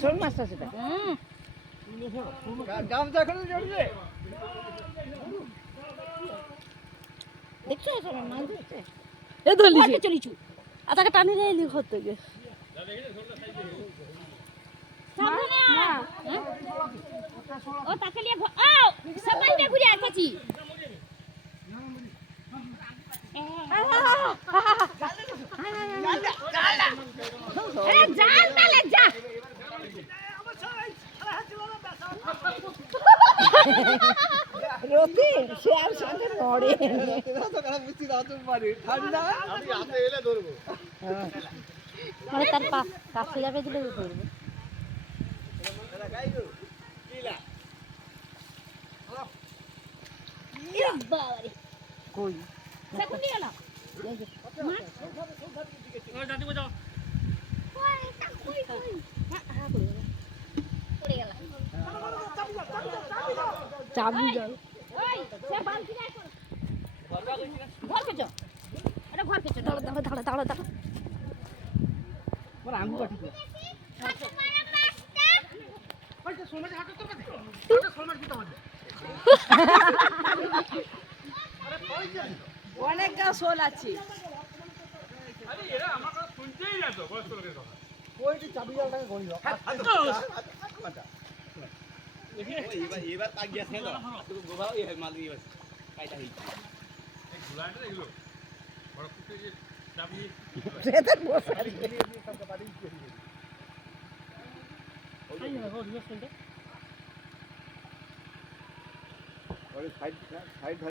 শোল মাছ আছে চলিছু তাকে টানি রে ঘর থেকে ও তাকে নিয়ে সবাই ঘুরে আসছি রতি সে আর সাথে নড়ে মানে তার কাছে যাবে দিলে ধরবো কই চাবি যাও অনেক গা শোল আছে এবার তাকিয়ে আছে না গোভাও এই মাল দিয়ে কাইটা হই গুলাটা এগুলো বড় কুতে যে চাবি সেটা বসারি সাইড সাইড